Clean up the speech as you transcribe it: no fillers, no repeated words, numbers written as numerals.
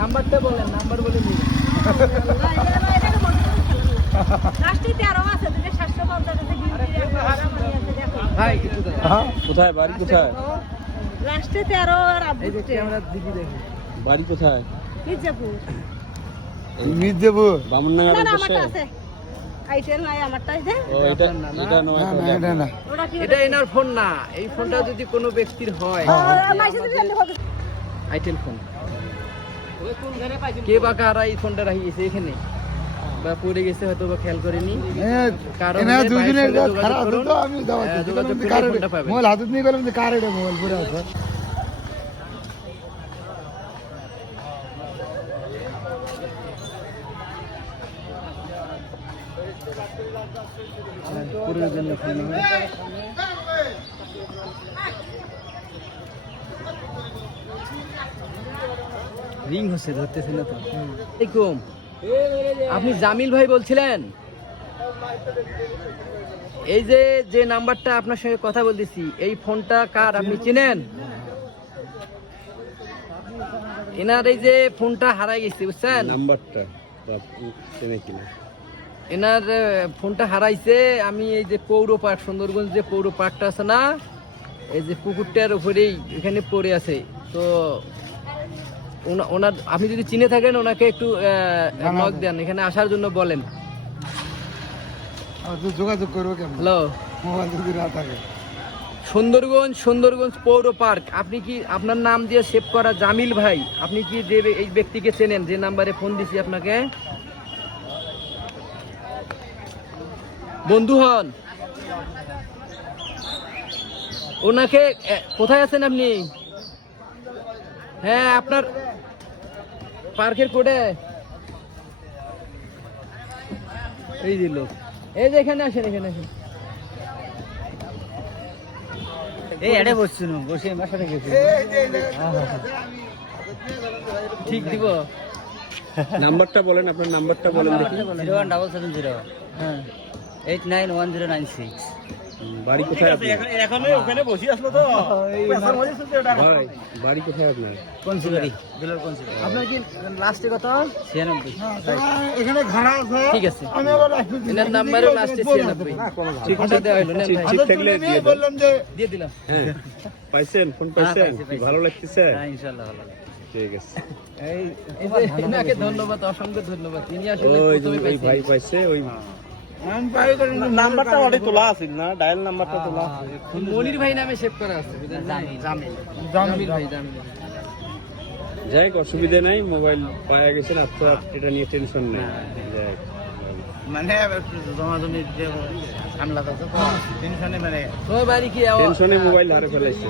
নাম্বারটা বলেন, নাম্বার বলে দিন। ভাই কোথায় বাড়ি কোথায়? লাস্টে 13 আর এই যে ক্যামেরা দিদি দেখি। বাড়ি কোথায়? মির্জাপুর বামননগর না না পাশে? আমারটা আছে আইটেল নাই আমারটাই দে ও এটা এটা নয় তো এটা না, ওটা কি এটা এনার ফোন না। এই ফোনটা যদি কোনো ব্যক্তির হয় মাইসে দিলে আমি হবে আইটেল ফোন, কে বা কারা এই ফোনটা রাখিয়েছে এখানে বা পড়ে গেছে হয়তো বা খেয়াল করেনি। কারণ দুজনের খারাপ হতো তো আমি যোগাযোগ করে ফোনটা পাবেন। মোবাইল হাতে নিয়ে গেলাম যে কার এটা মোবাইল পরে আছে। পুরোর জন্য ফোন হবে। রিং হচ্ছে, ধরতেছে না তো। আসসালামু আলাইকুম, আপনি জামিল ভাই বলছিলেন? এই যে যে নাম্বারটা আপনার সঙ্গে কথা বলতেছি, এই ফোনটা কার আপনি চেনেন? এনার এই যে ফোনটা হারাই গেছে বুঝছেন, নাম্বারটা চেনে কিনা? এনার ফোনটা হারাইছে। আমি এই যে পৌর পার্ক, সুন্দরগঞ্জ যে পৌর পার্কটা আছে না, এই যে পুকুরটার উপরেই এখানে পড়ে আছে। তো ওনার আপনি যদি চিনে থাকেন ওনাকে একটু নক দেন, এখানে আসার জন্য বলেন। যোগাযোগ করবো কেমন? হ্যালো, মোবাইল যদি না থাকে। সুন্দরগঞ্জ পৌর পার্ক। আপনি কি আপনার নাম দিয়ে সেভ করা জামিল ভাই, আপনি কি যে এই ব্যক্তিকে চেনেন যে নাম্বারে ফোন দিছি আপনাকে? বন্ধু হন ওনাকে। কোথায় আছেন আপনি? হ্যাঁ, আপনার পার্কের কোডে এই দিল। এই যে এখানে আসেন, এখানে আসেন। এই এডে বসছিল, বসে আমার সাথে গেছে। ঠিক দিব। নাম্বারটা বলেন, আপনার নাম্বারটা বলেন দেখি। 01770 হ্যাঁ, 891096 বাড়ি কোথায় আপনার? এখানে ওখানে বসে আসলো তো ভাই বাড়ি কোথায় আপনার? কোন সিবাড়ি দিলর কোন সিবাড়ি আপনার কি লাস্টে কত? 96 এখানে ঘাড়া আছে। ঠিক আছে, আমি আবার রাখছি। এনার নাম্বারও লাস্টে 96। ঠিক ফোনটা দেওয়া হলো, নেন ভাই। ঠিক থাকলে দিয়ে দেন। বললাম যে দিয়ে দিলাম। হ্যাঁ পাইছেন, ফোন পাইছেন? পাইছি। ভালো লাগতেছে? হ্যাঁ ইনশাআল্লাহ ভালো লাগে ঠিক আছে। এই যে এনাকে ধন্যবাদ, অসংখ্য ধন্যবাদ। তিনি আসলে ওই যে প্রথমে ওই ভাই পাইছেন। পাইছে, ওই আমি পাই করি না। নাম্বারটা অলরেডি তোলা আছে না, ডায়াল নাম্বারটা তোলা আছে। মনির ভাই নামে সেভ করা আছে, বুঝলেন? জামিল ভাই, জামিল। যাই হোক, অসুবিধা নাই, মোবাইল পাওয়া গেছেন। আপনার এটা নিয়ে টেনশন নেই। যাই হোক। মানে জমাজমি যে ঝামেলা আছে তো টেনশনে মানে তোমার বাড়ি কি? টেনশনে মোবাইল হারে ফেলাইছে।